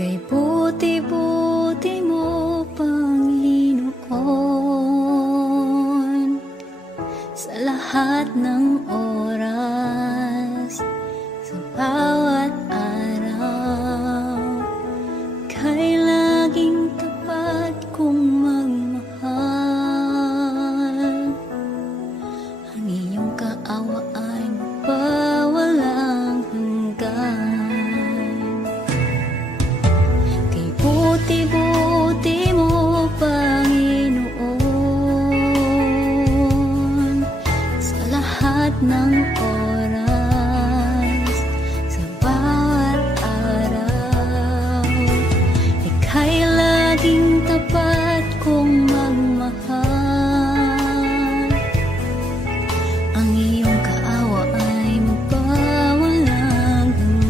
Kay buti-buti mo, Panginoon, sa lahat ng oras, sa bawat araw, kay laging tapat kong magmahal. Ang iyong kaawa ay mapawalang hanggan. Buti-buti mo, Panginoon, sa lahat ng oras, sa bawat araw, ika'y laging tapat kong magmahal. Ang iyong kaawa ay mapawalang hanggan.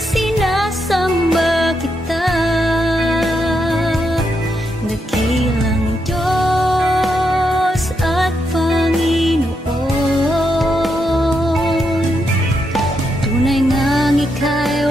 Sinasamba kita, dakilang Diyos at Panginoon. Tunay ngang ika'y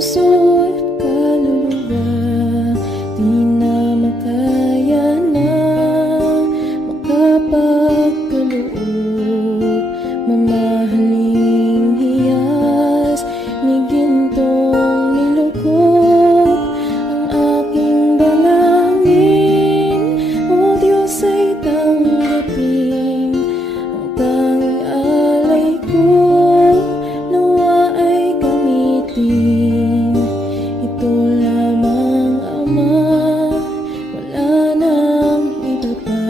puso at kaluluwa, di na makaya na makapagkaloob. Mamahaling hiyas ni gintong nilukop ang aking dalangin. O Diyos ay tanggapin ang tanging alay ko, nawa ay gamitin. Ito lamang, Ama, wala nang iba pa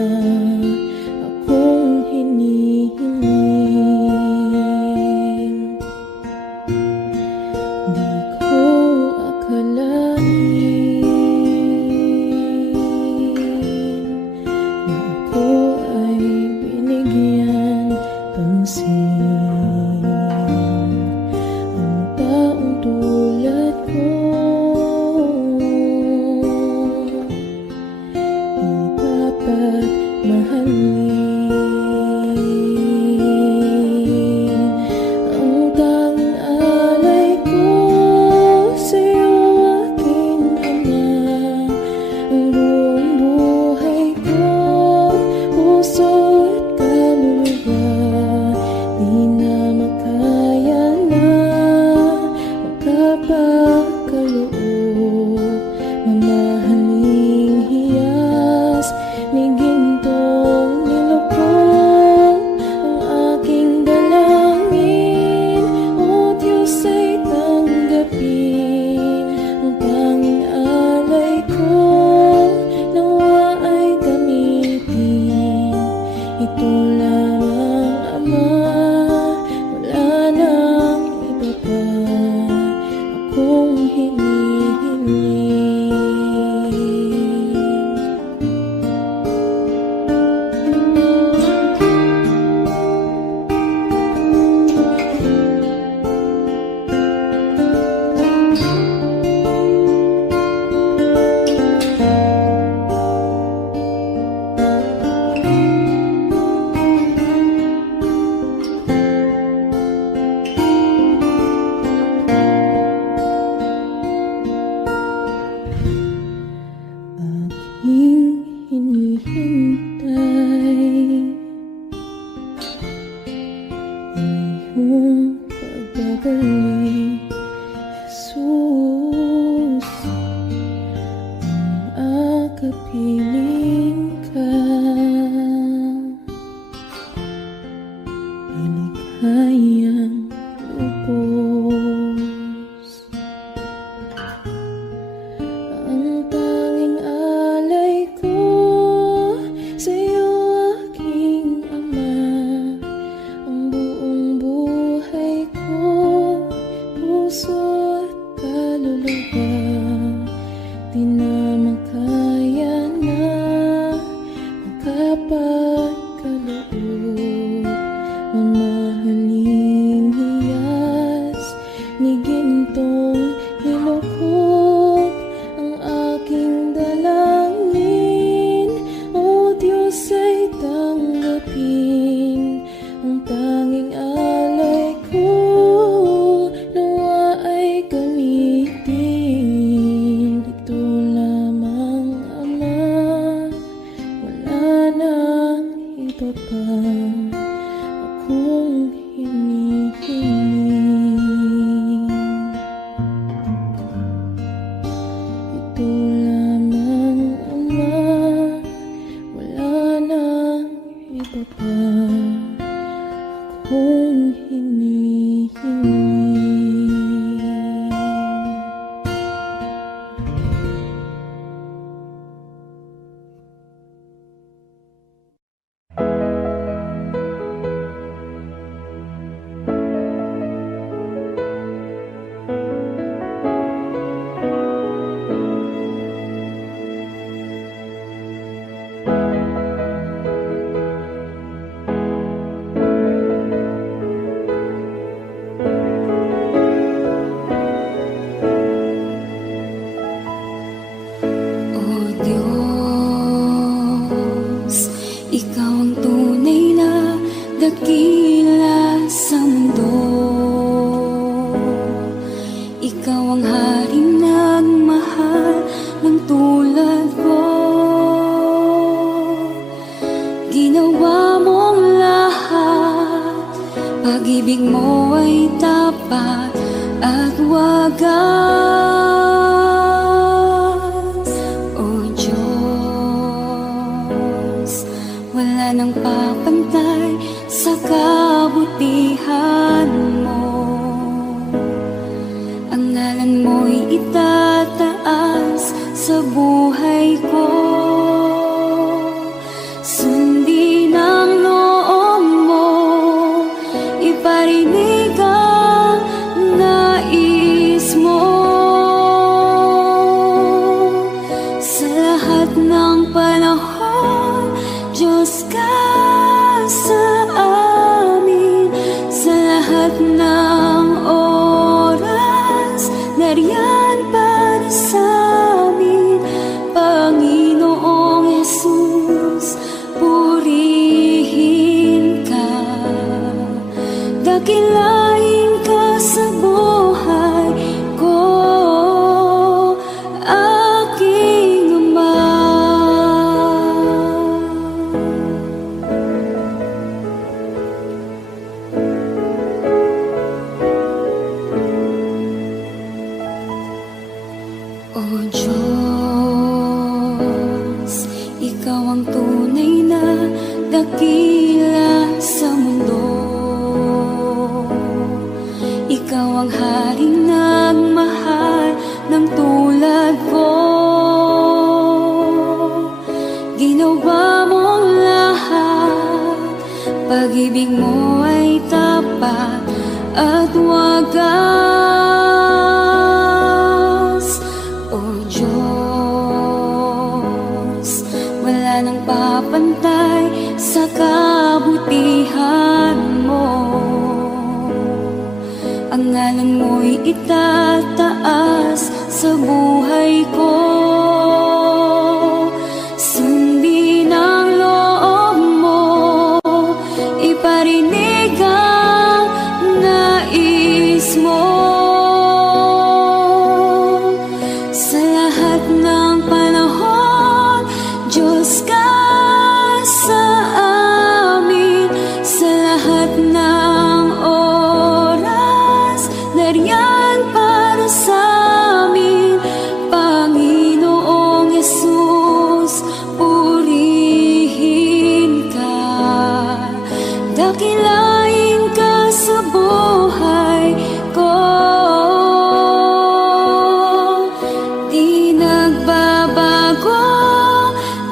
akong hinihiling. Di ko akalain na ako ay binigyan pansin. Ang taong tulad ko di dapat mahalin. Ang tanging alay ko sa'yo, aking Ama, ang buong buhay ko, puso at kaluluwa, di na makaya na makapagkaloob. Mamahaling hiyas ni gintong nilukop ang aking dalangin. O Diyos ay tanggapin ang tanging alay ko, nawa ay gamitin. Ito lamang, Ama, wala nang iba pa akong hinihiling. ikaw ang haring nagmahal ng tulad ko. Ginawa mong lahat, pag-ibig mo ay tapat at wagas. O Diyos, wala nang papantay sa kabutihan mo. Ang ngalan mo'y itataas sa buhay ko. Sundin ang loob mo, iparinig ang nais mo. Sa lahat ng panahon, Diyos ka sa amin. Sa lahat ng oras, nariyan para sa amin. Panginoong Jesus, purihin ka. Dakilain ka sa buhay ko, aking Ama. O Diyos, ikaw ang tunay na dakila sa mundo. Ikaw ang haring nagmahal ng tulad ko. Ginawa mong lahat, pag-ibig mo ay tapat at wagas. O Diyos, wala nang papantay sa kabutihan mo. Ang ngalan mo'y itataas sa buhay ko. Sundin ang loob mo, iparinig ang nais mo. Sa lahat ng panahon, Diyos ka sa amin. Sa lahat ng oras, nariyan para sa amin. Panginoong Jesus, purihin ka. Dakilain ka sa buhay ko. Di nagbabago,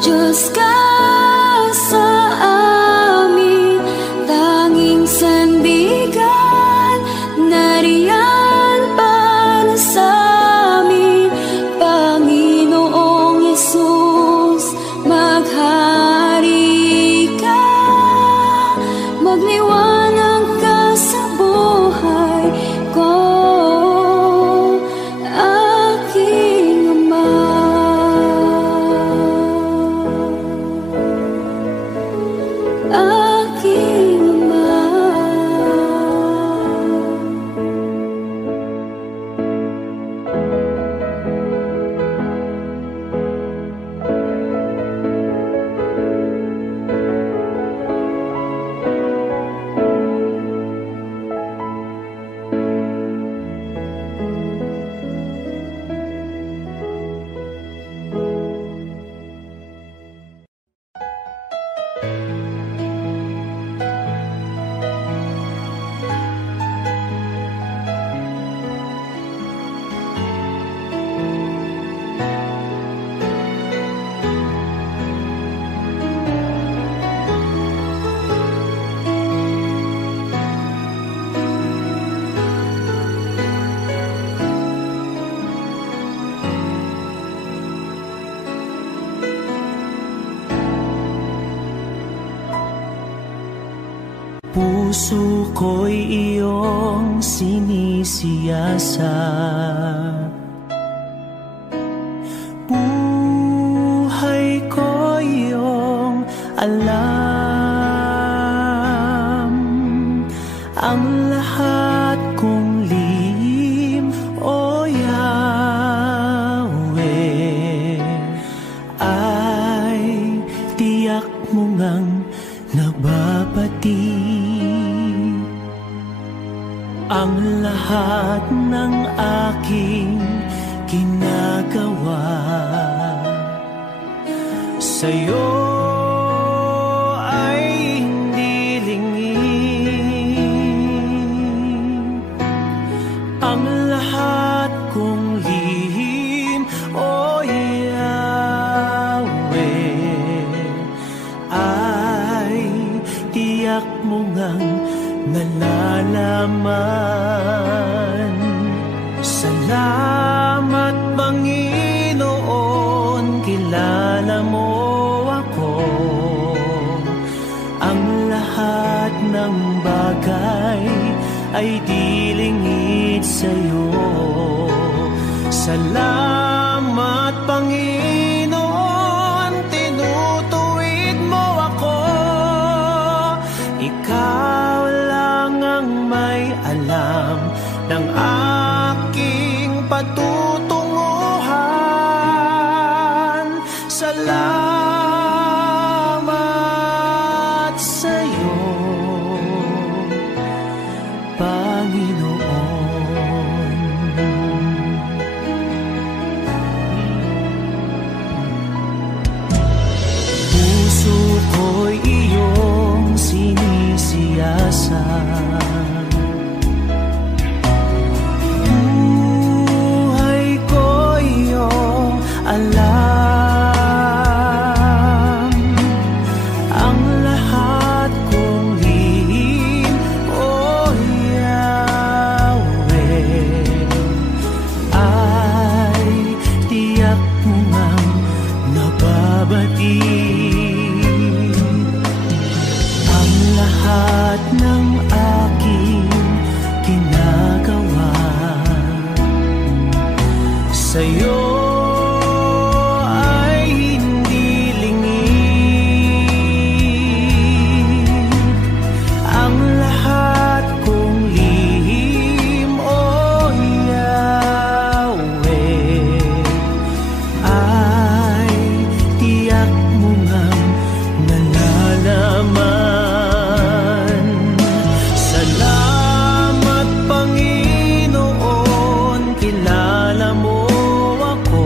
Diyos ka sa amin. Tanging sandigan, nariyan para sa amin. Panginoong Jesus, maghari ka. Magliwanag ka sa buhay ko, aking Ama. Aking Ama. Puso ko'y iyong sinisiyasat, buhay ko iyong alam. Ang lahat kong lihim o sa'yo ay hindi lingid. Ang lahat kong lihim, o Yahweh, ay tiyak mo ngang nalalaman. Salamat, Panginoon, kilala mo ako. Ang lahat ng bagay ay di lingid sa'yo. Salamat, Panginoon, tinutuwid mo ako. Ikaw lang ang may alam ng aking patutunguhan. Salamat sa'yo, Panginoon. Puso ko'y iyong sinisiyasat, alam ang lahat kong lihim, o Yahweh, ay tiyak mo ngang nababatid. Ang lahat ng aking ginagawa sa'yo kilala mo ako.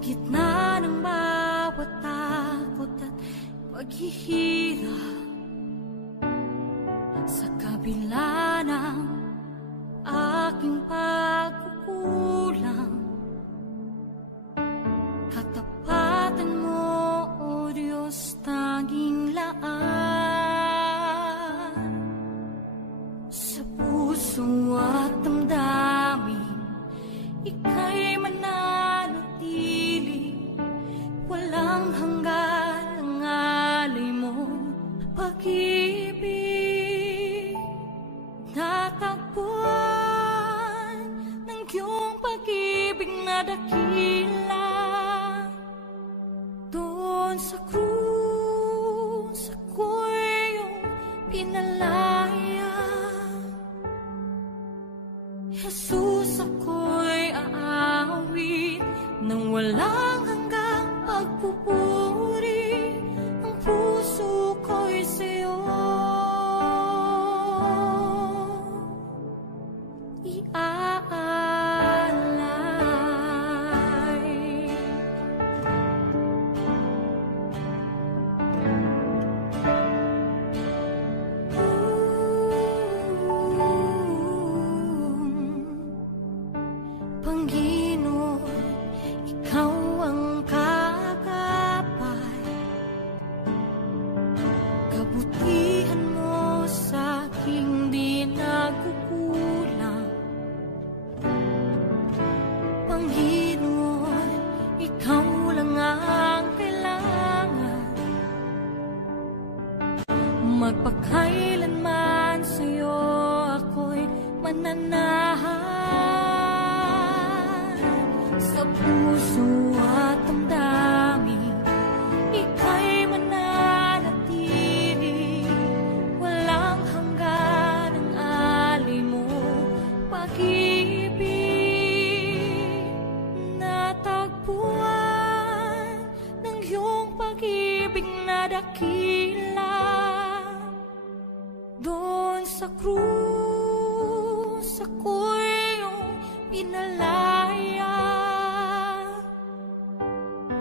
gitna ng bawat takot at paghihirap, sa kabila ng aking pagkukulang, katapatan mo, O Diyos, tanging laan. Sa puso at damdamin, ika'y mananatili, walang hanggan ang alay mo, pag-ibig. Natagpuan ng iyong pag-ibig na dakila, doon sa krus ako'y iyong pinalaya. Jesus, ako'y aawit nang walang hanggang pagpupuri, ang puso ko'y sa'yo iaalay. Panginoon, ikaw ang kagapay, kabutihan mo sa aking di nagkukulang. Panginoon, ikaw lang ang kailangan, magpakailanman sa'yo ako'y mananahan. Sa puso at damdamin, ika'y mananatili, walang hanggan ang alay mo, pag-ibig. Natagpuan ng iyong pag-ibig na dakila, doon sa krus ako'y iyong pinalaya.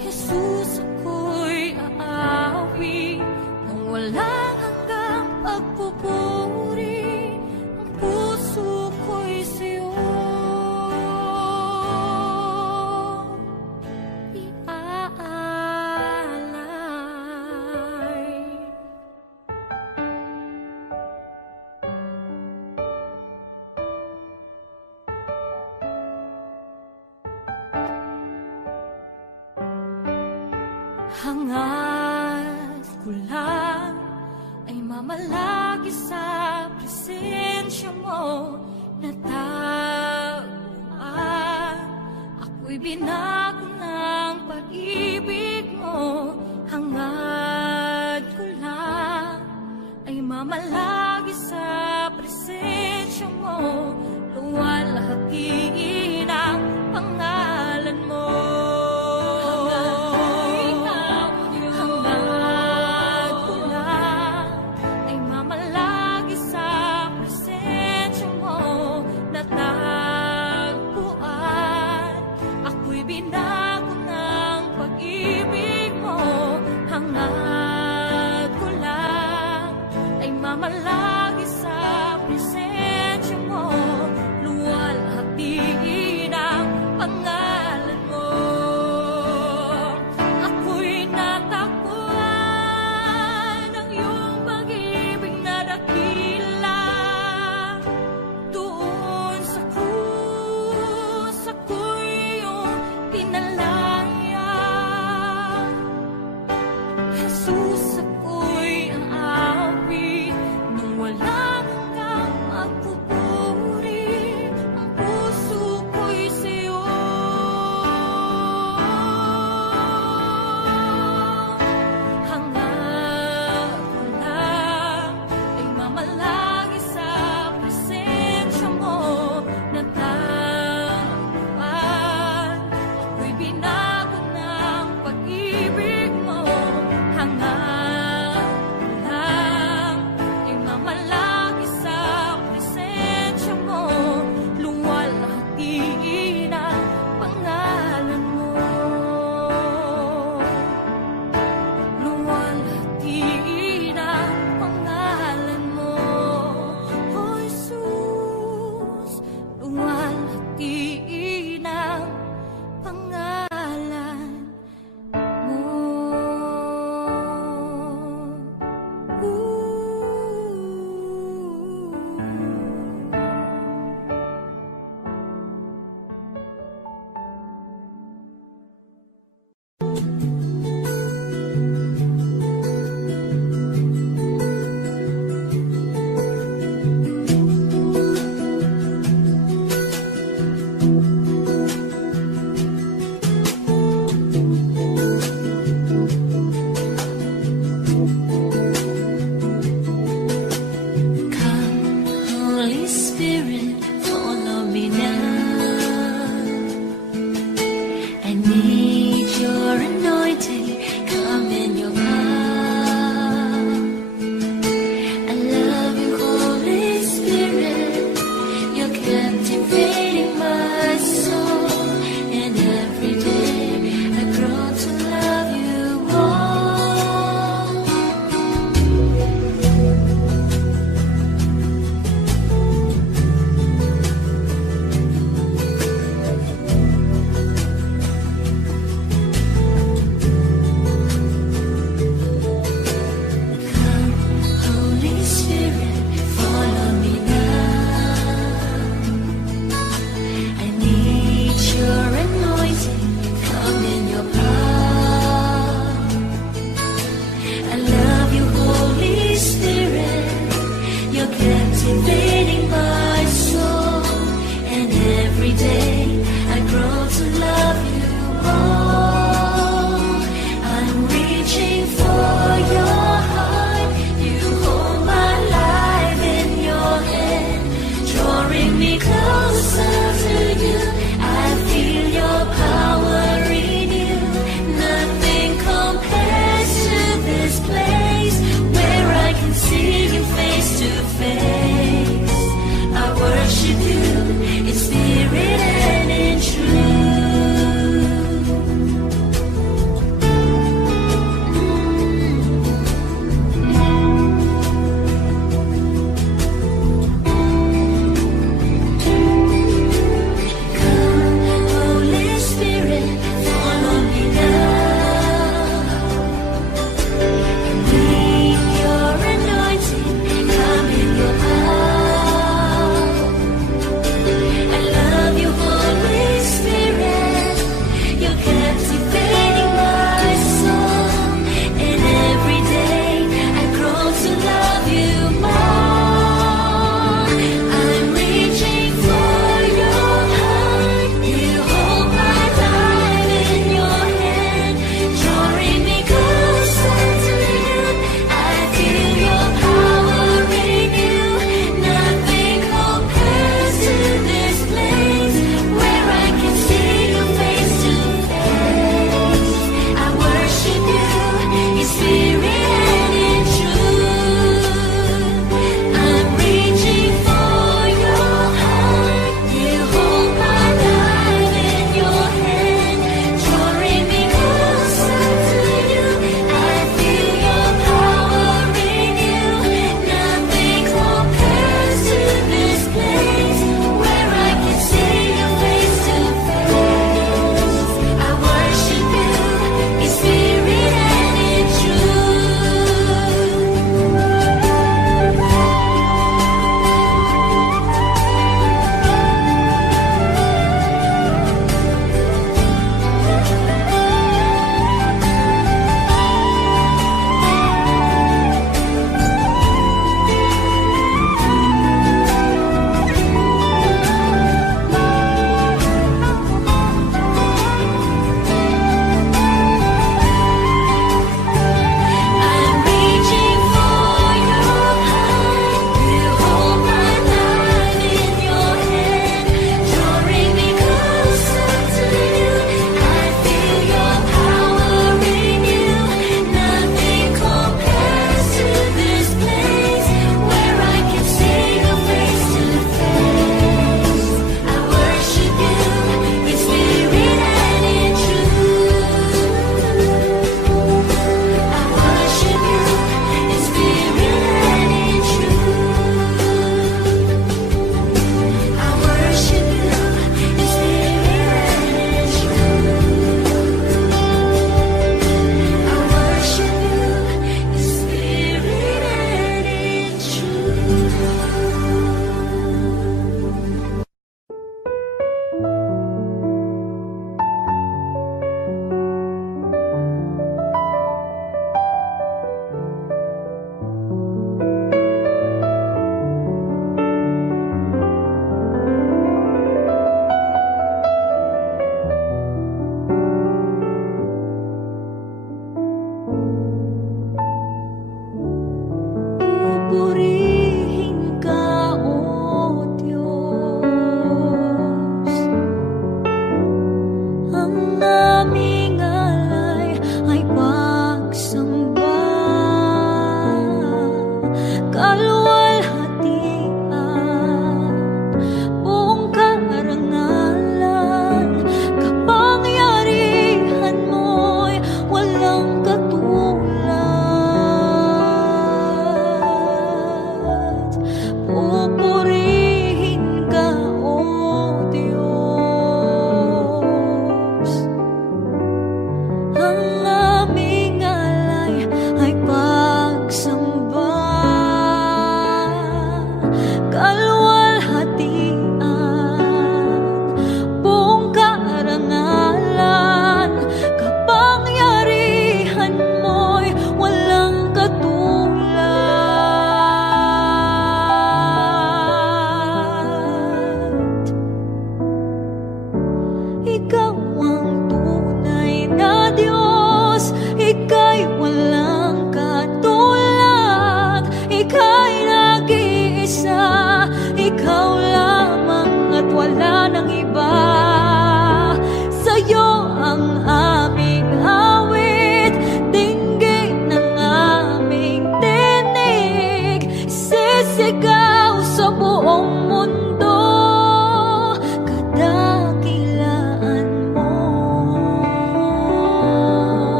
Jesus, ako'y aawit nang walang hanggang pagpupuri, ang puso ko'y sa'yo iaalay. Hangad ko lang ay mamalagi sa presensya mo, natagpuan ako'y binago ng pag-ibig mo. Hangad ko lang ay mamalagi sa presensya mo, luwalhati ang pangalan mo. Natagpuan, ako'y Holy Spirit, follow me now. I need your anointing, come in your power. I love you, Holy Spirit, you're captivating my soul. And every day I grow to love you more. Come, Holy Spirit, follow me now. I need your anointing, come in your power. I love you, Holy Spirit, you're captivating my soul. And every day I grow to love you more. I'm reaching for your heart, you hold my life in your hand, drawing me closer to you. I feel your power in you. Nothing compares to this place where I can see you face to face. I worship you in spirit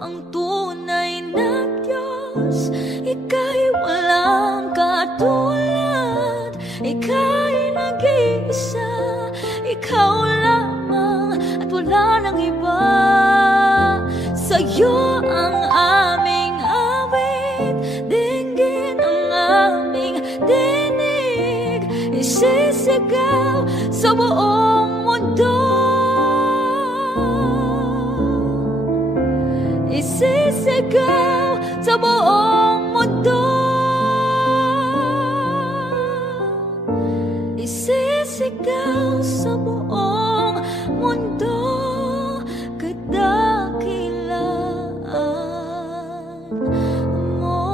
ang tunay na Diyos. Ika'y walang katulad, ika'y nag-iisa, ikaw lamang at wala nang iba. Sa'yo ang aming awit, dinggin ang aming dinig, isisigaw sa buong mundo, isisigaw sa buong mundo, isisigaw sa buong mundo, kadakilaan mo.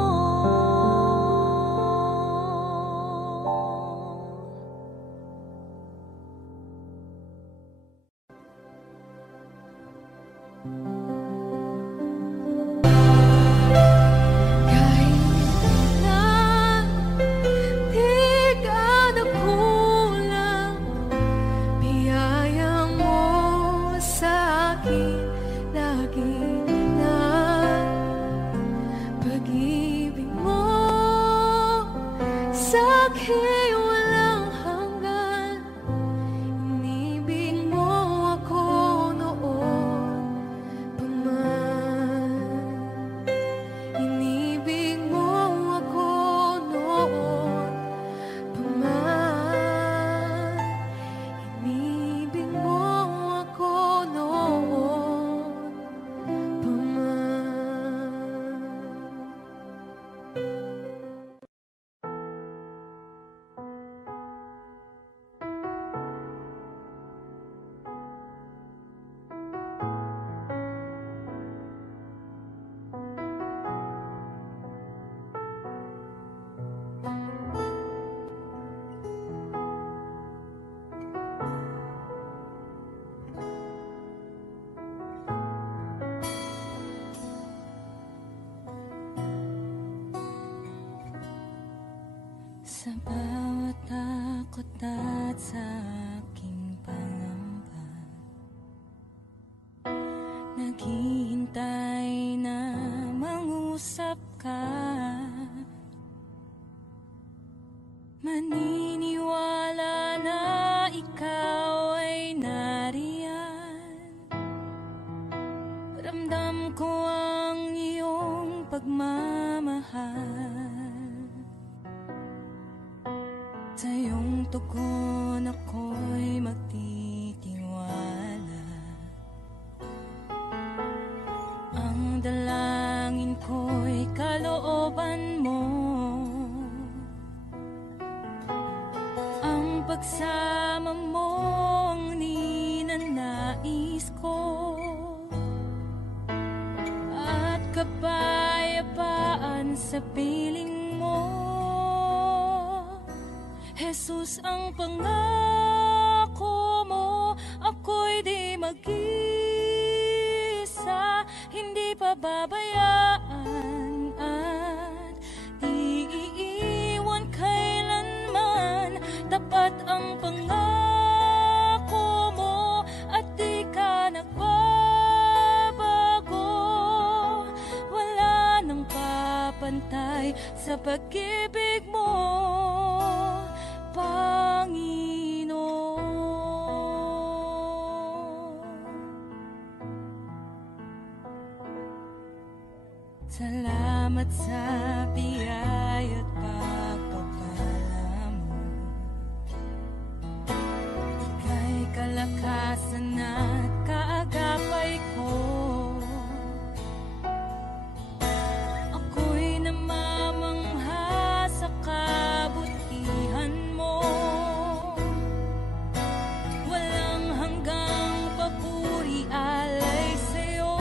Sa bawat takot at sa aking pangamba, naghihintay na mangusap ka. Maniniwala na ikaw ay nariyan. Ramdam ko ang iyong pagmamahal. Sa iyong tugon ako'y magtitiwala. Ang dalangin ko'y kalooban mo. Ang pagsama mo ang ninanais ko. At kapayapaan sa piling mo. Jesus, ang pangako mo, ako'y di mag-isa, hindi pababayaan at di iiwan kailanman. Tapat ang pangako mo at di ka nagbabago. Wala nang papantay sa pag-ibig mo, Panginoon. Salamat sa biyaya at pagpapala mo. Ika'y kalakasan at kaagapay ko. Ako'y namamangha sa kabutihan mo. Walang hanggang papuri alay sa'yo.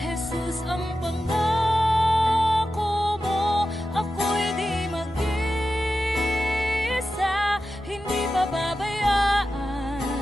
Jesus, ang pangako mo, ako'y di mag-isa, hindi pababayaan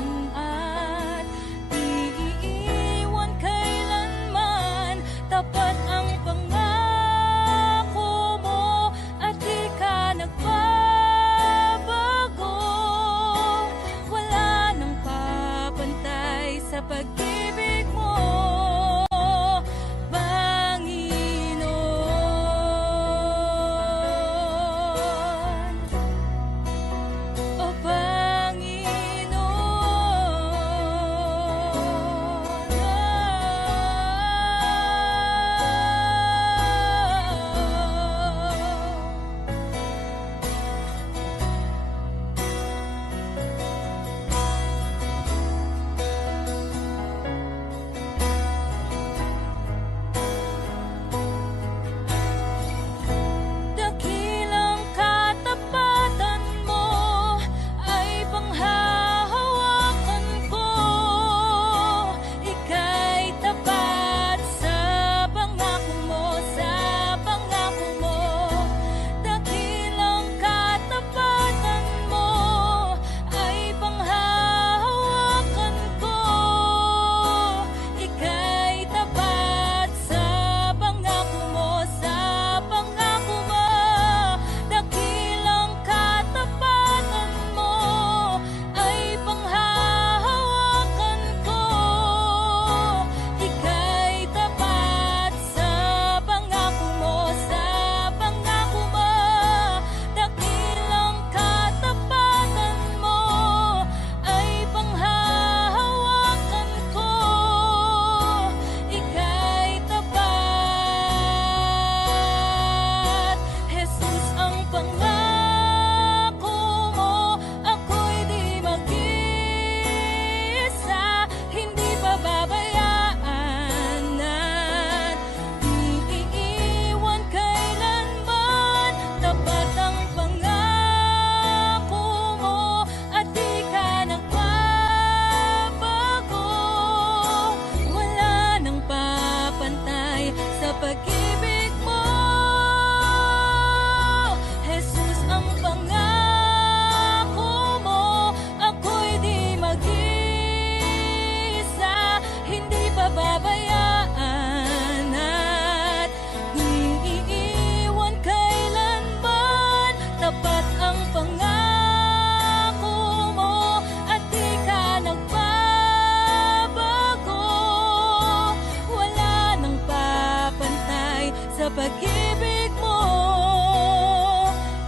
pag-ibig mo,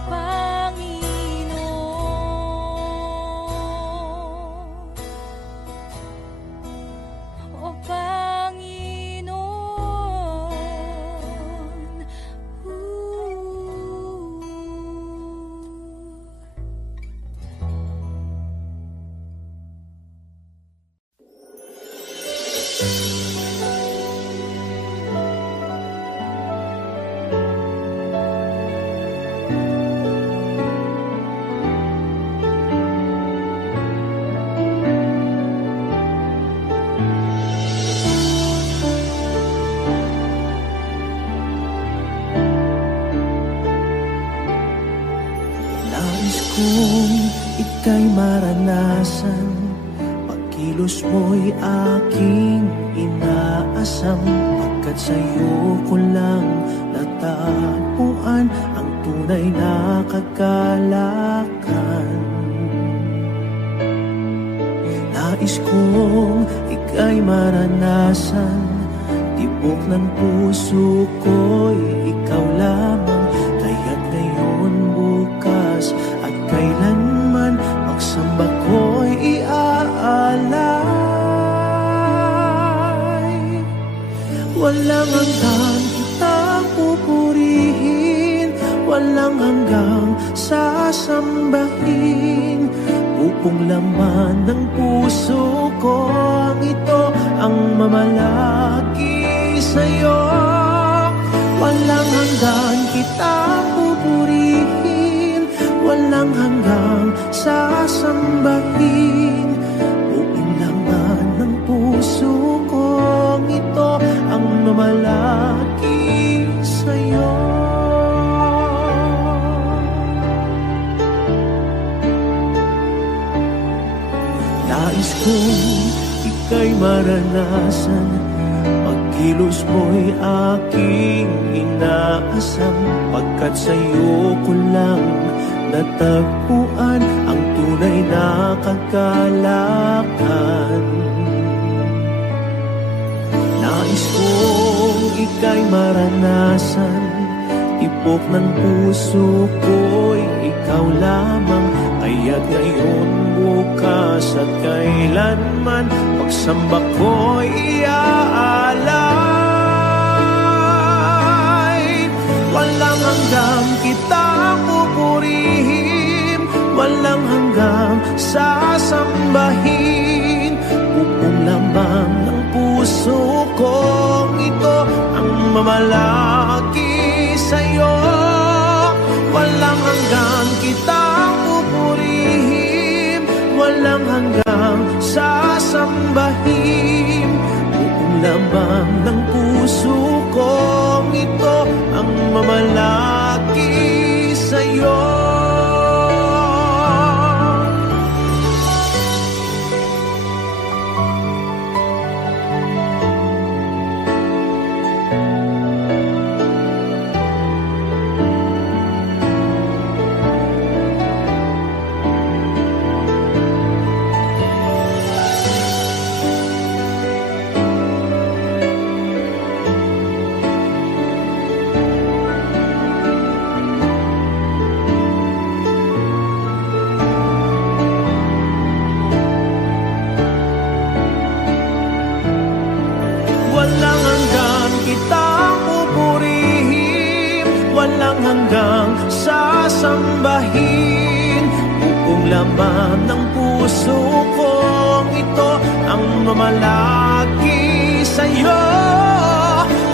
Panginoon. O Panginoon. Nais kong ika'y maranasan, pagkilos mo'y aking inaasam, pagkat sa'yo ko lang natagpuan ang tunay na kagalakan. Nais kong ika'y maranasan, tibok ng puso ko'y ikaw lamang, kaya't ngayon, bukas at kailanman, pagsamba ko'y iaalay. Walang hanggan kitang pupurihin, walang hanggang sasambahin. Upong laman ng puso ko ang ito ang mamalaki sa'yo. Walang hanggan kitang pupurihin, walang hanggang sasambahin. Buong laman ng puso ko ito ang mamalaki sa'yo. Nais kong ika'y maranasan, pagkilos mo'y aking inaasam, pagkat sa'yo ko lang natagpuan ang tunay na kagalakan. Nais kong ika'y maranasan, tibok ng puso ko'y ikaw lamang, kaya't ngayon, bukas at kailanman, pagsamba ko'y iaalay. Walang hanggang kitang pupurihin, walang hanggang sasambahin. Buong laman ng puso ko ito ang mamalaki sa'yo. Walang hanggang kitang pupurihin, walang hanggang sasambahin. Buong laman ng puso ko ito ang mamalaki sa'yo. Walang hanggang kitang pupurihin, walang hanggang sasambahin. Buong laman ng puso ko ito ang mamalaki sa'yo.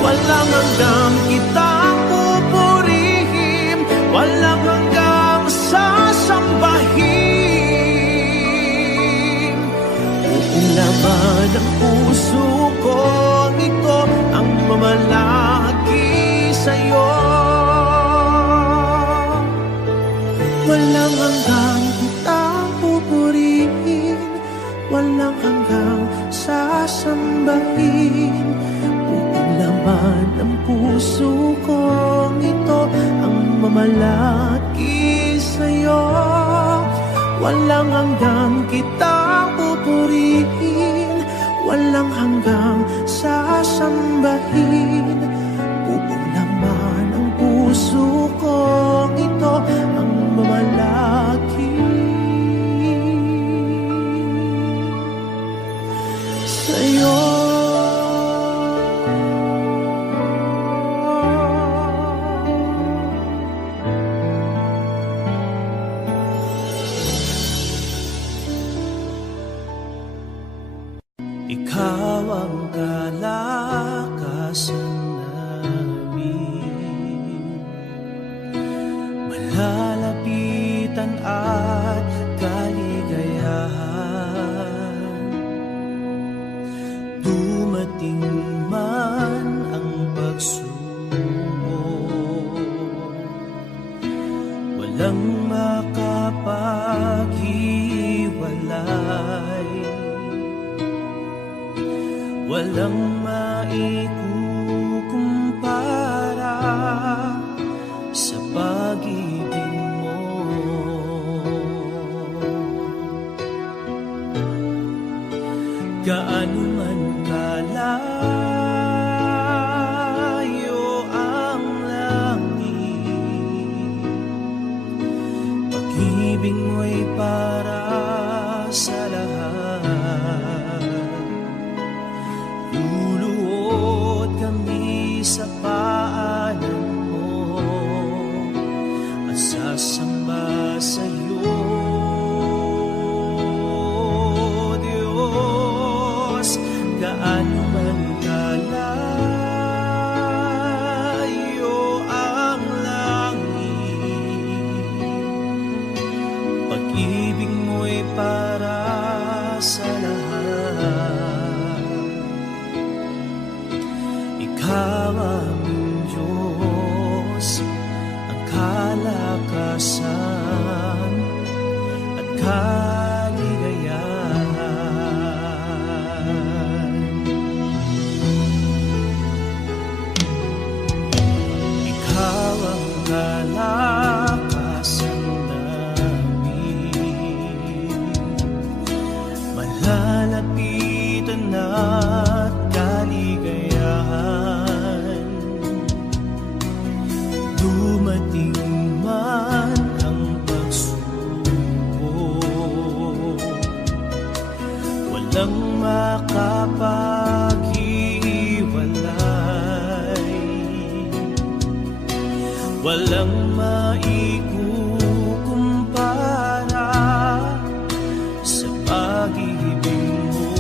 Walang hanggang kitang pupurihin, walang hanggang sasambahin. Buong laman ng puso ko ito ang mamalaki sa'yo. Walang hanggang kitang pupurihin, walang hanggang sasambahin. Buong laman ng puso ko ito ang mamalaki sa'yo. Walang hanggang kitang pupurihin, walang hanggang sasambahin. Buong laman Ikaw aming Diyos, ang kalakasan at kaligayahan. Ikaw ang kalakasan namin, malalapitan at kaligayahan. Dumating man ang pagsubok, walang makapaghiwalay, walang maikukumpara sa pag-ibig mo.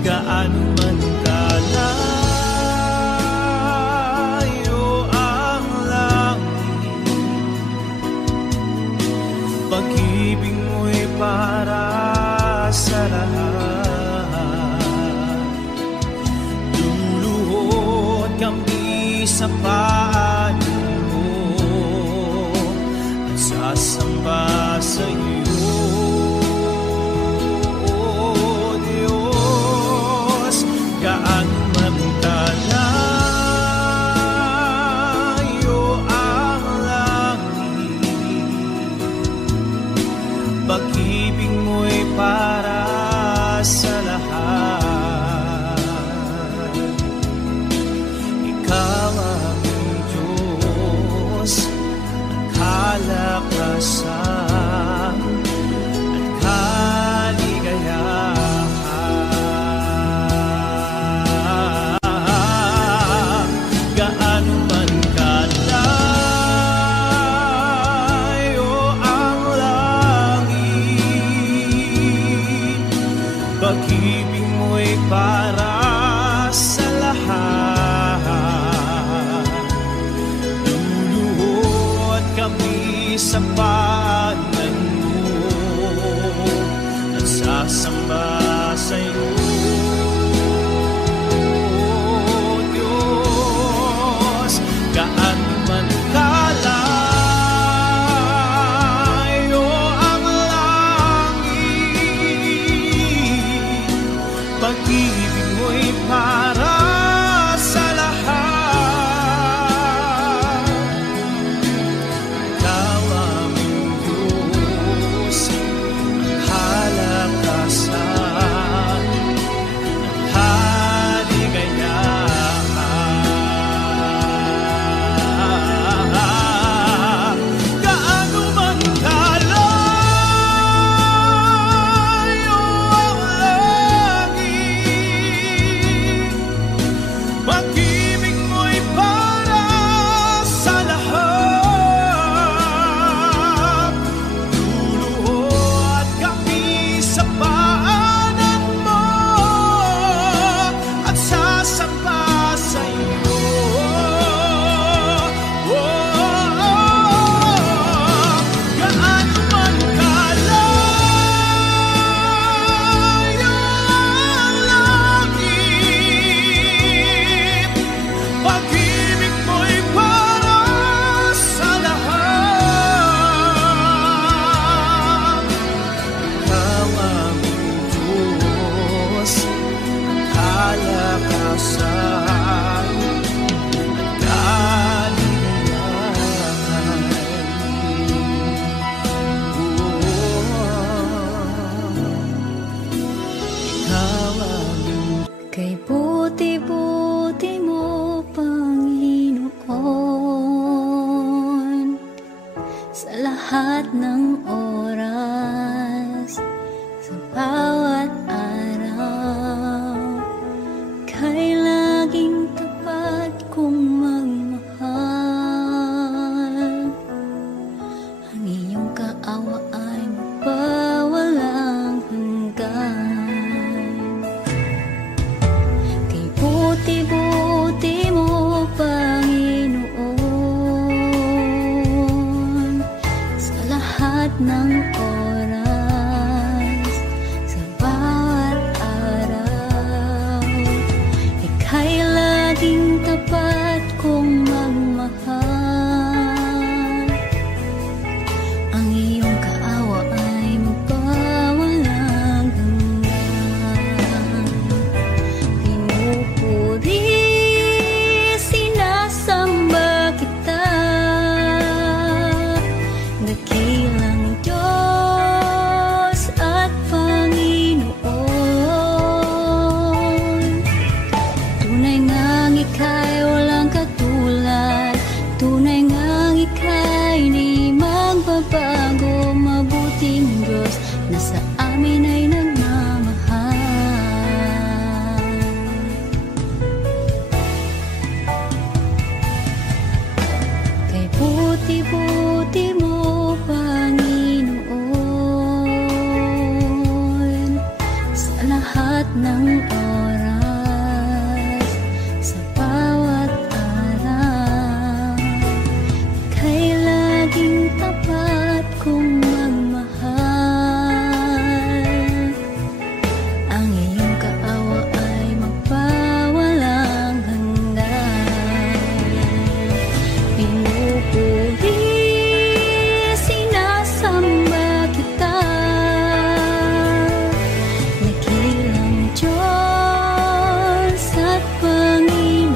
Gaano man kalayo ang langit, pag-ibig mo'y para sa lahat. Luluhod kami sa paanan mo at sasamba sa iyo. Gaano man kalayo ang langit, pag-ibig mo'y para sa lahat. Ikaw aming Diyos, ang kalakasan at kaligayahan. Gaano man kalayo ang langit, pag-ibig mo'y para sa lahat. Luluhod kami sa paanan mo at sasamba sa iyo. Gaano man kalayo ang langit, pag-ibig mo'y para sa lahat. Ikaw aming Diyos, ang kalakasan at kaligayahan. Gaano man kalayo ang langit, pag-ibig mo'y para sa lahat. Luluhod kami sa paanan mo at sasamba sa iyo. Gaano man kalayo ang langit, pag-ibig mo'y para sa lahat. Ikaw aming Diyos, ang kalakasan at kaligayahan. Ikaw aming Kay buti-buti mo, Panginoon, sa lahat ng oras, sa bawat araw, kay laging tapat kong magmahal. Ang iyong kaawa ay magpawalang hanggan. Kay buti-buti mo, Panginoon, sa lahat ng oras, sa laging tapat kong magmahal. Ang iyong kaawa ay magpawalang hanggan. Pinupuri, sinasamba kita, dakilang Diyos at Panginoon. Tunay ngang ika'y walang katulad, tunay ngang ika'y di magbabago. Mabuting Diyos na sa amin ay nagmamahal. Kay buti-buti mo, Panginoon, sa lahat ng oras, sa bawat araw, kay laging tapat kong magmahal. Ang iyong kaawa ay magpawalang hanggan. Pinupuri, sinasamba kita, dakilang Diyos at Panginoon.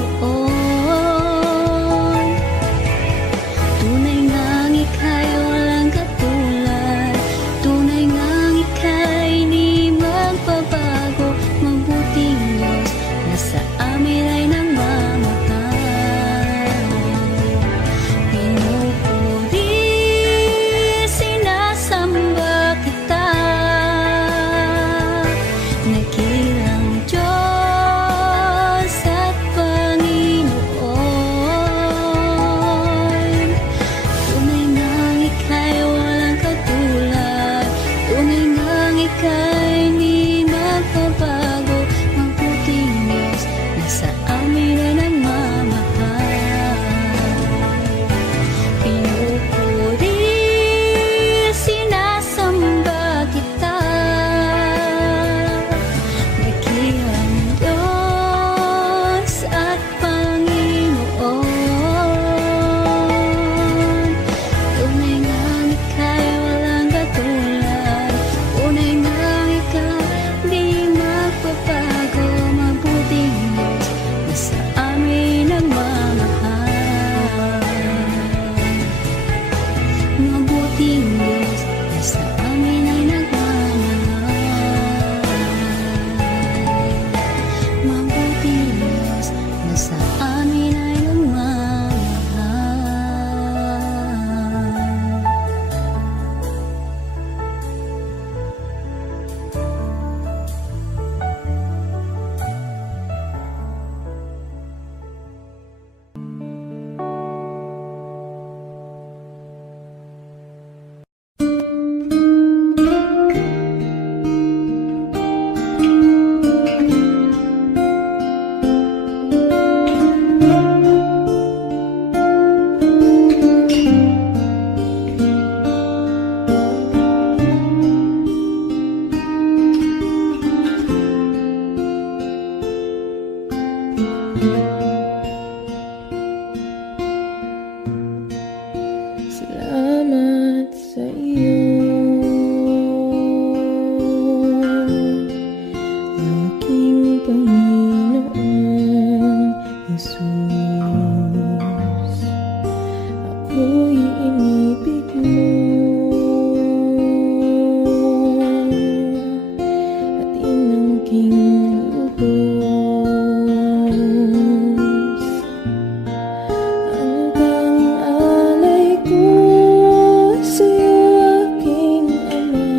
Tunay ngang ika'y walang katulad, tunay ngang ika'y di magbabago. Mabuting Diyos na sa amin ay nagmamahal. Pinupuri, sinasamba kita, dakilang Diyos at Panginoon. Tunay ngang ika'y walang katulad, tunay ngang ika'y di magbabago. Mabuting Diyos na sa amin ay nagmamahal. Pinupuri, sinasamba kita, dakilang Diyos at Panginoon. Tunay ngang ika'y walang katulad, tunay ngang ika'y di magbabago. Mabuting Diyos na sa amin nagmamahal. Mabuting Diyos na sa amin ay nagmamahal. Mabuting Diyos na sa amin ay nagmamahal. Salamat sa iyo, aking Panginoong Jesus. Ako'y inibig mo at inangking lubos. Hanggang alay ko sa'yo, aking Ama,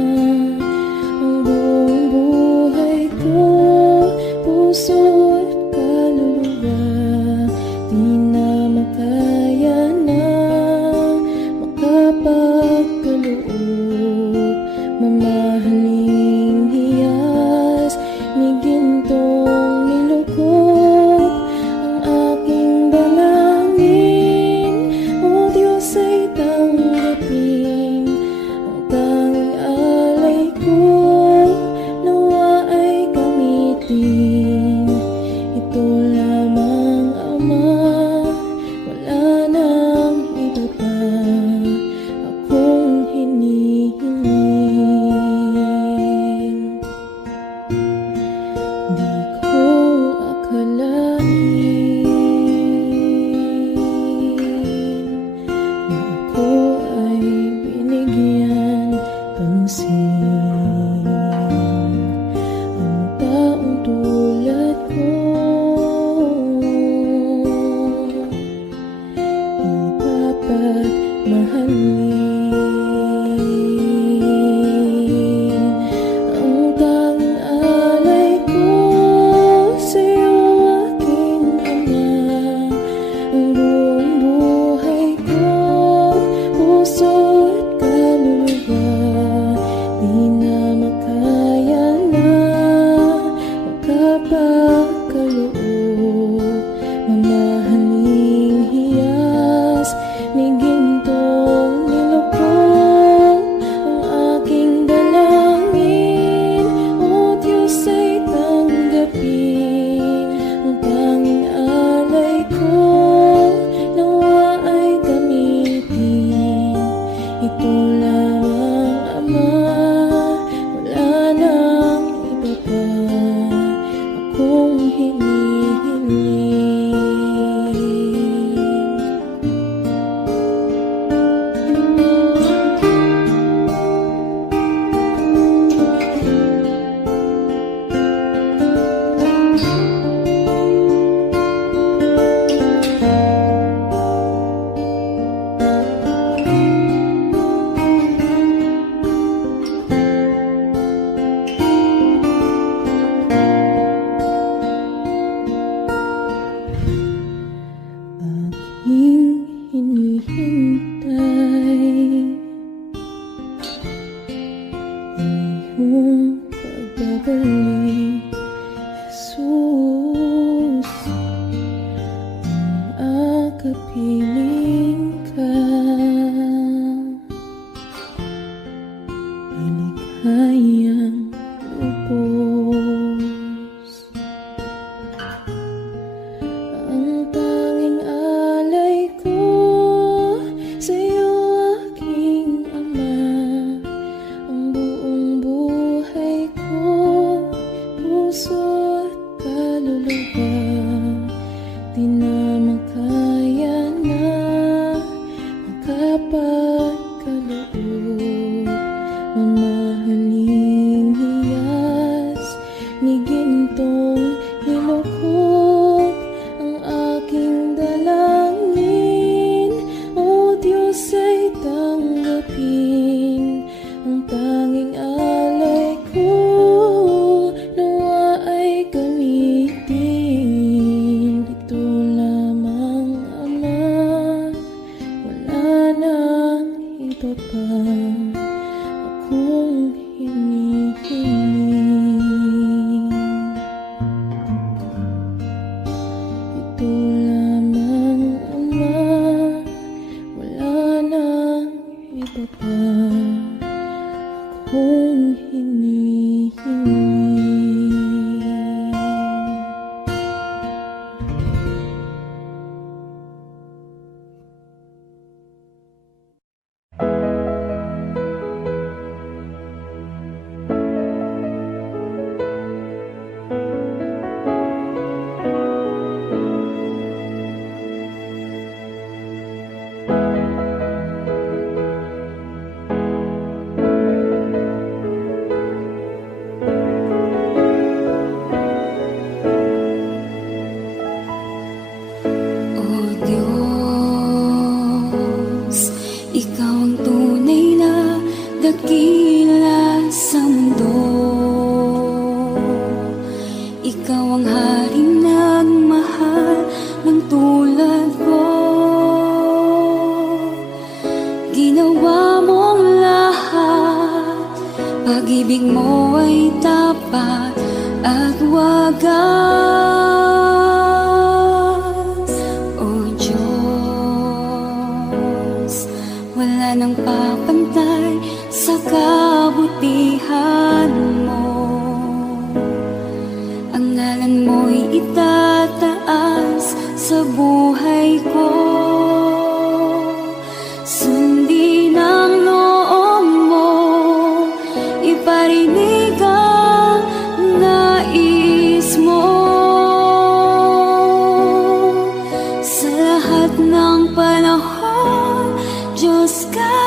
ang buong buhay ko, puso at kaluluwa. Di na makaya na makapagkaloob, mamahaling hiyas ni gintong puso at kaluluwa, di na makaya na makapagkaloob. Mamahaling hiyas ni gintong nilukot ang aking dalangin. O Diyos ay tanggapin ang tanging alay ko, nawa ay gamitin. Ito lamang, Ama, wala nang iba pa akong hinihiling. Ito lamang, Ama, wala nang iba pa akong hinihiling. Dakila sa mundo, ikaw ang haring nagmahal ng tulad ko. Ginawa mong lahat, pag-ibig mo ay tapat at wagas. O Diyos, wala nang papantay sa kabutihan mo. Ang ngalan mo'y itataas sa buhay ko. Sundin ang loob mo, iparinig ang nais mo. Sa lahat ng panahon, Diyos ka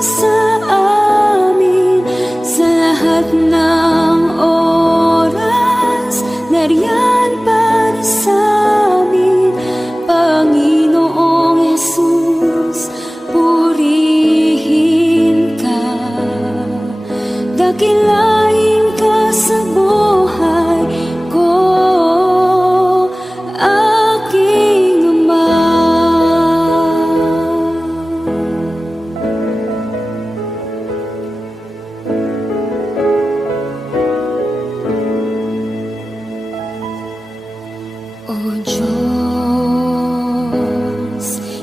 sa amin. Sa lahat ng oras, nariyan para sa amin. Panginoong Jesus, purihin ka. Dakilain ka sa buhay ko, aking Ama. O Diyos,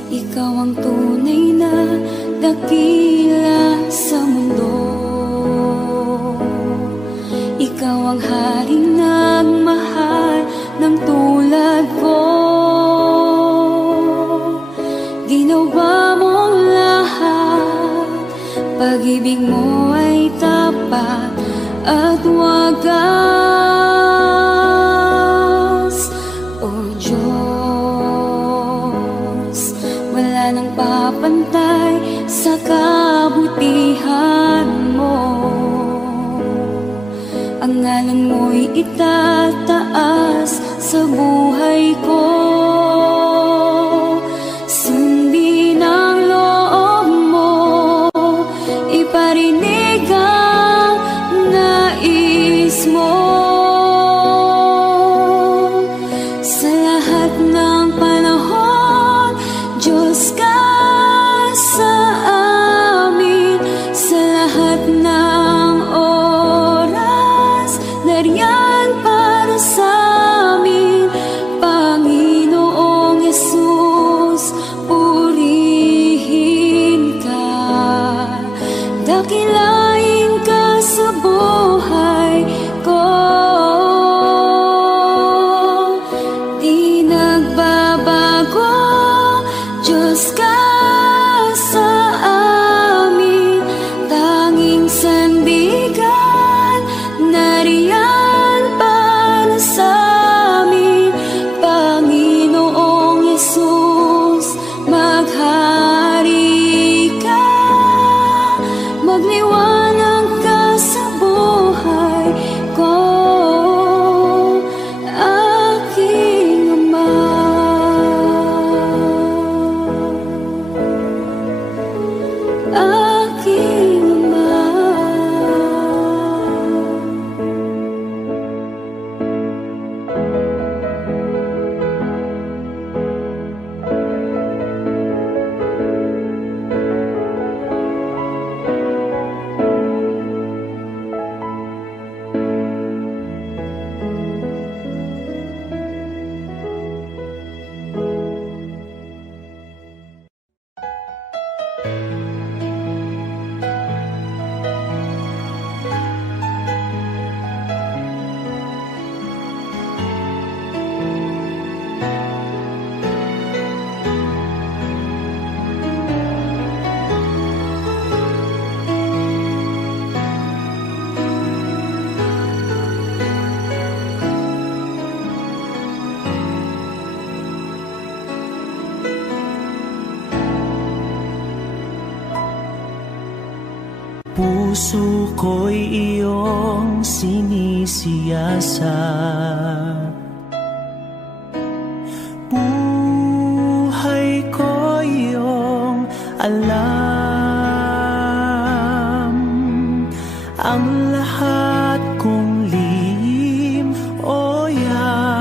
ikaw ang tunay na dakila sa mundo. Ikaw ang haring nagmahal ng tulad ko. Ginawa mong lahat, pag-ibig mo ay tapat at wagas. O Diyos, wala nang papantay sa kabutihan mo. Ang ngalan mo'y itataas sa buhay ko. Sundin ang loob mo, iparinig ang nais mo. Sa lahat ng panahon, Diyos ka sa amin. Sa lahat ng oras, nariyan para sa amin. Panginoon puso ko'y iyong sinisiyasat. Buhay ko iyong alam, ang lahat kong lihim, O Yahweh,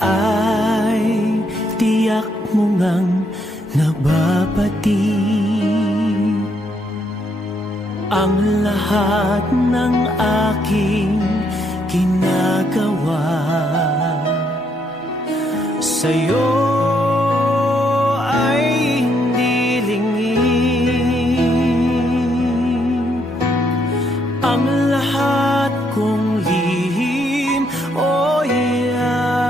ay tiyak mo ngang nababati. Ang lahat ng aking ginagawa sa'yo ay hindi lingid. Ang lahat kong lihim, O Yahweh,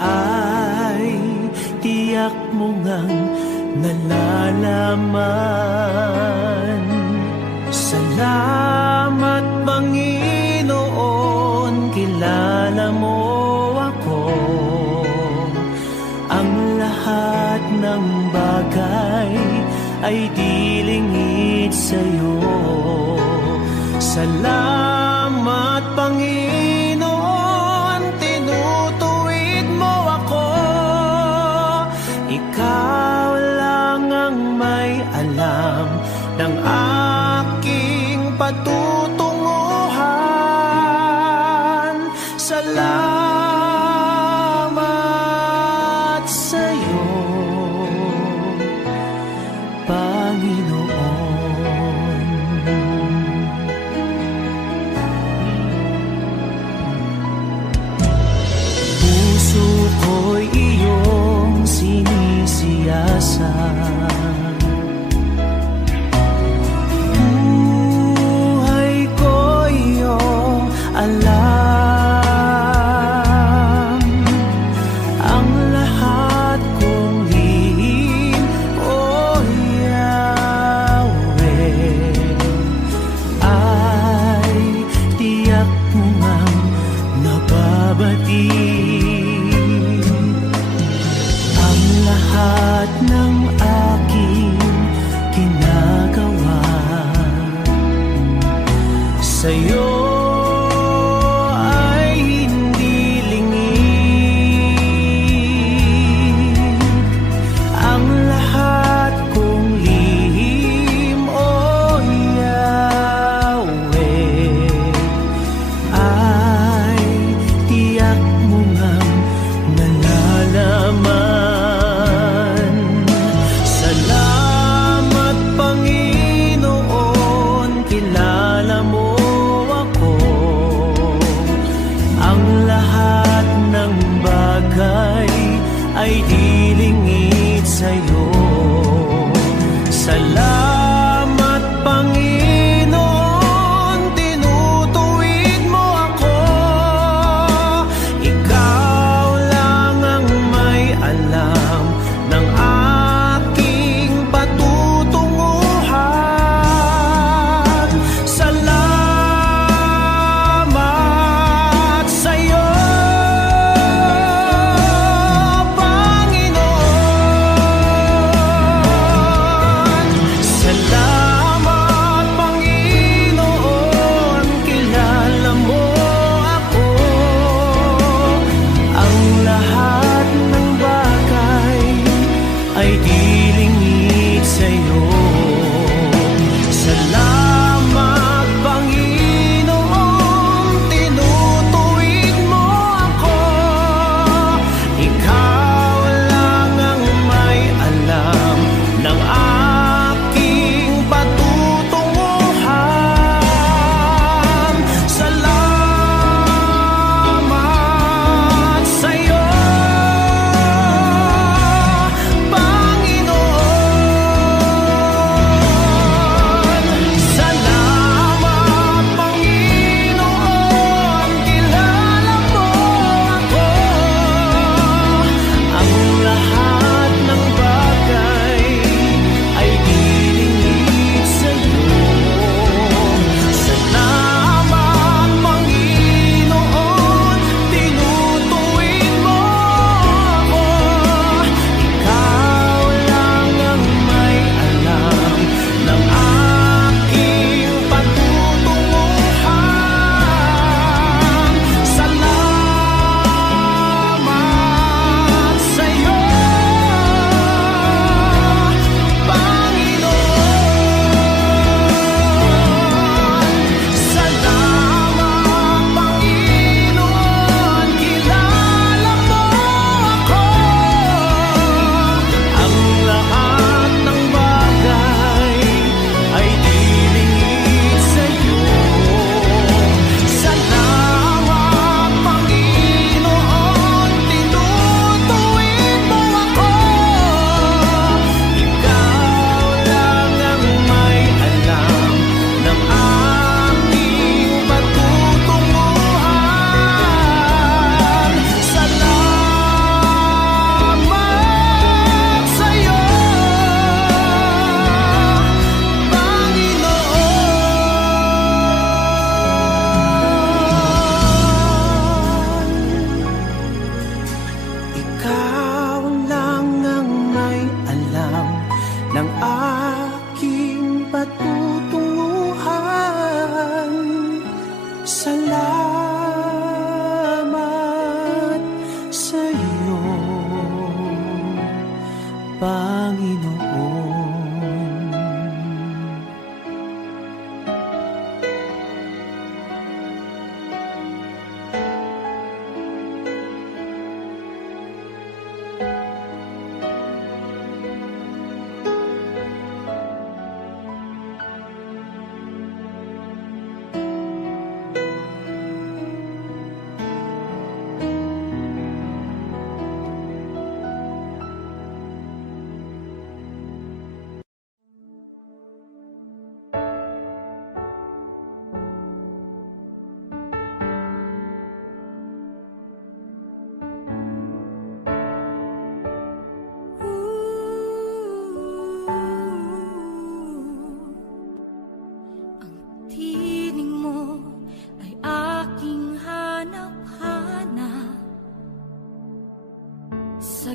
ay tiyak mo ngang nalalaman. Salamat, Panginoon, kilala mo ako. Ang lahat ng bagay ay di lingid sa'yo. Salamat, Panginoon, tinutuwid mo ako. Ikaw lang ang may alam ng aking patutunguhan. Salamat sa'yo, Panginoon. Puso ko'y iyong sinisiyasat. Alam, ang lahat kong lihim, O Yahweh, ay tiyak mo ngang nababati. Ang lahat ng aking ginagawa sa'yo kilala mo ako.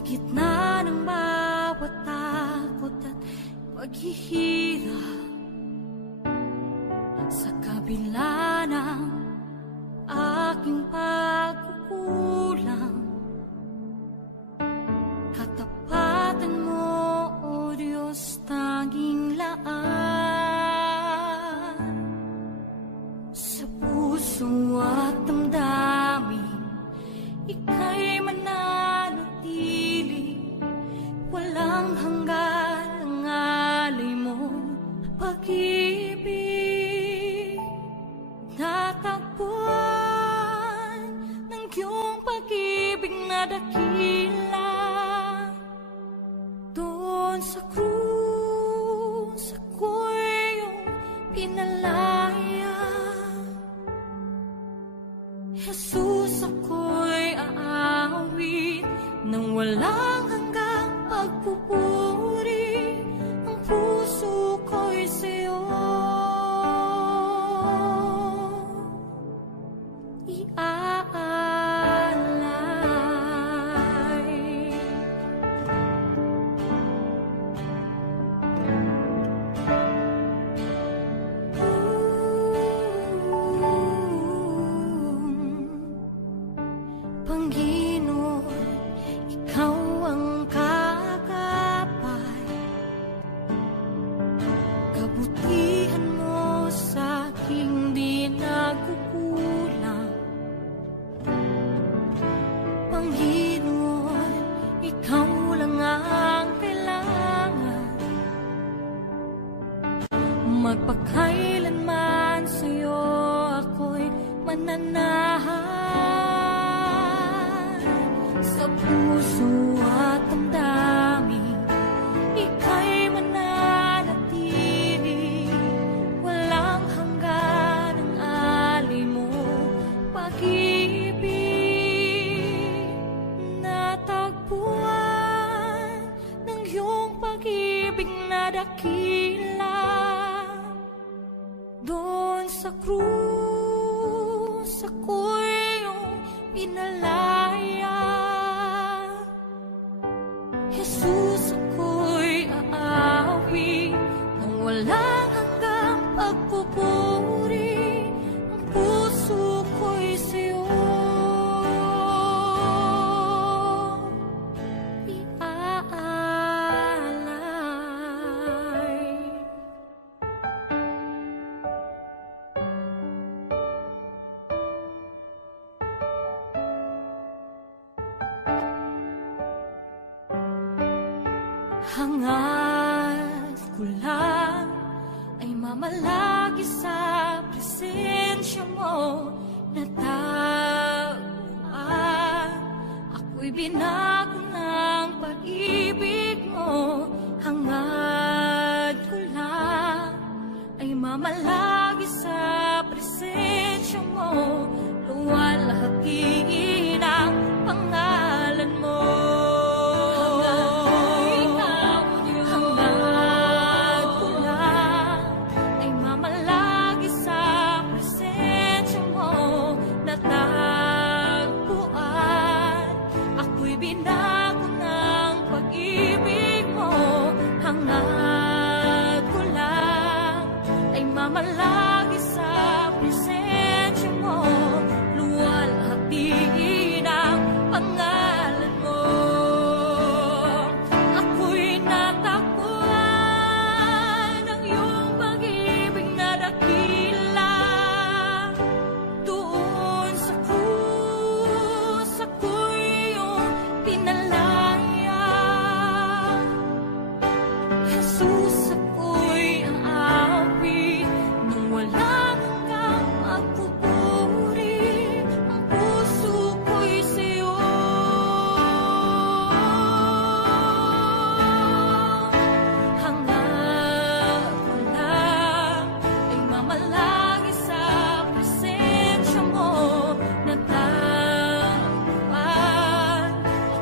gitna ng bawat takot at paghihirap, sa kabila ng aking pagkukulang, katapatan mo, O Diyos, tanging laan. Sa puso at damdamin, ika'y mananatili, walang hanggan ang alay mo pag-ibig. Natagpuan ng iyong pag-ibig na dakila, doon sa krus ako'y iyong pinalaya. Jesus, ako'y aawit nang walang hanggang pagpupuri. Ang puso ko'y sa'yo iaalay. Panginoon, ikaw ang kagapay, kabutihan mo sa aking di nagkukulang. Panginoon, ikaw lang ang kailangan, magpakailanman sa'yo ako'y mananahan. Sa puso at damdamin, ika'y mananatili, walang hanggan ang alay mo pag-ibig. Natagpuan ng iyong pag-ibig na dakila, doon sa krus ako'y iyong pinalaya. Jesus, ako'y aawi nang walang hanggang pagpupuri. Ang puso ko'y sa'yo iaalay. Hangad ko lang ay mamalagi sa presensya mo, natagpuan ako'y binago ng pag-ibig mo. Hangad ko lang ay mamalagi sa presensya mo, luwalhati ng pangalan mo. Binago ng pag-ibig mo, hangad ko lang ay mamalagi sa presensya mo, luwalhati ng pangalan mo. Ako'y natagpuan ng iyong pag-ibig na dakila, doon sa krus ako'y pinalaya. Jesus, ako'y aawi nang walang hanggang pagpupuri. Ang puso ko'y sa'yo hangad ko lang ay mamalagi sa presensya mo, natagpuan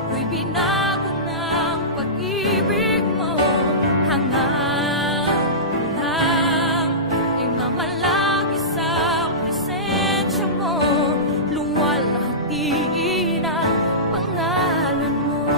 ako'y binago ng pag-ibig mo. Hangad ko lang ay mamalagi sa presensya mo, luwalhati ng pangalan mo.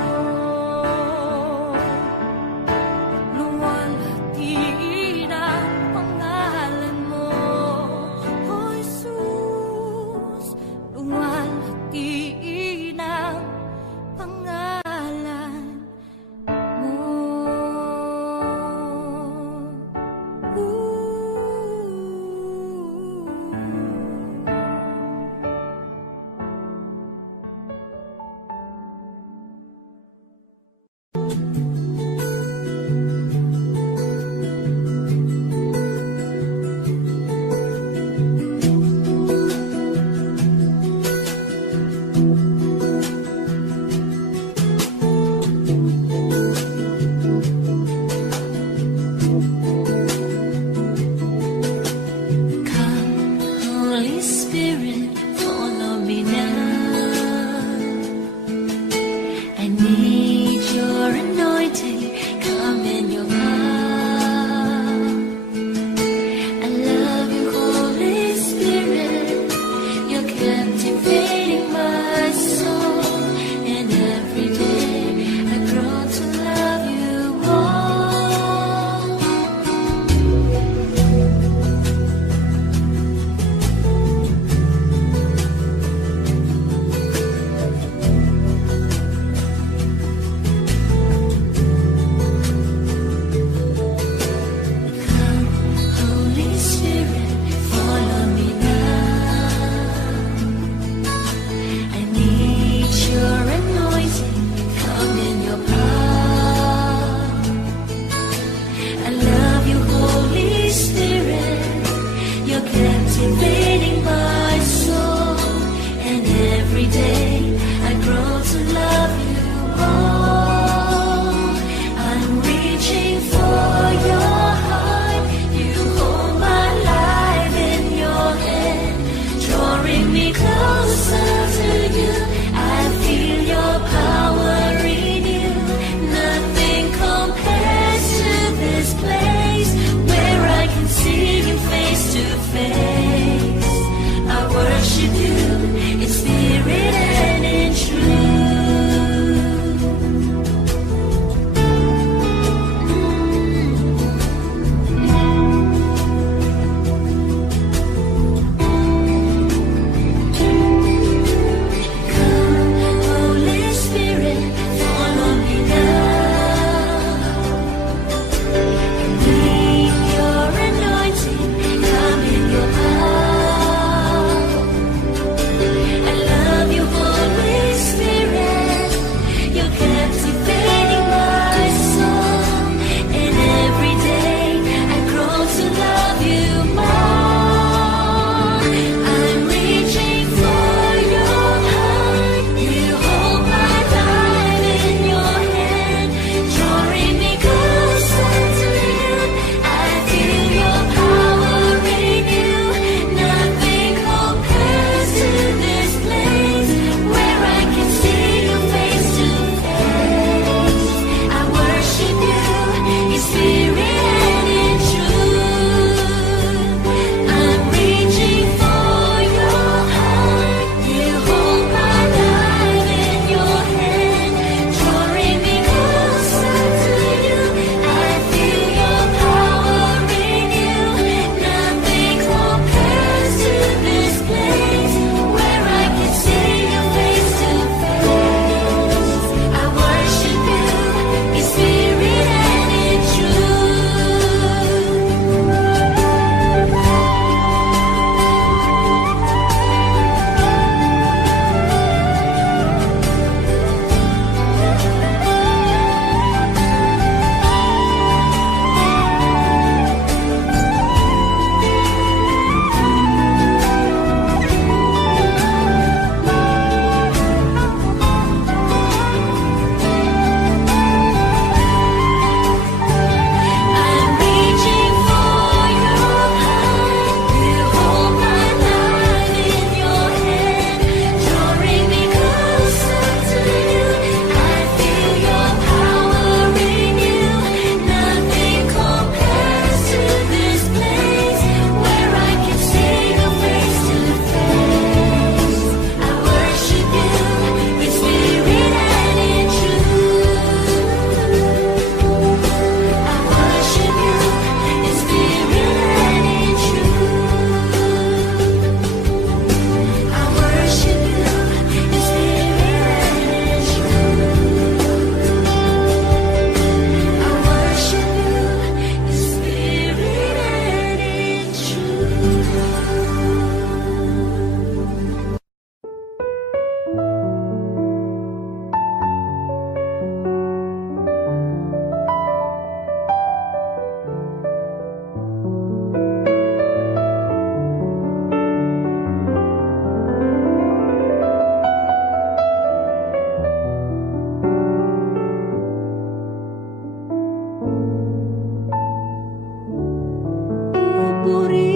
to face. I worship you in spirit and in truth. Puri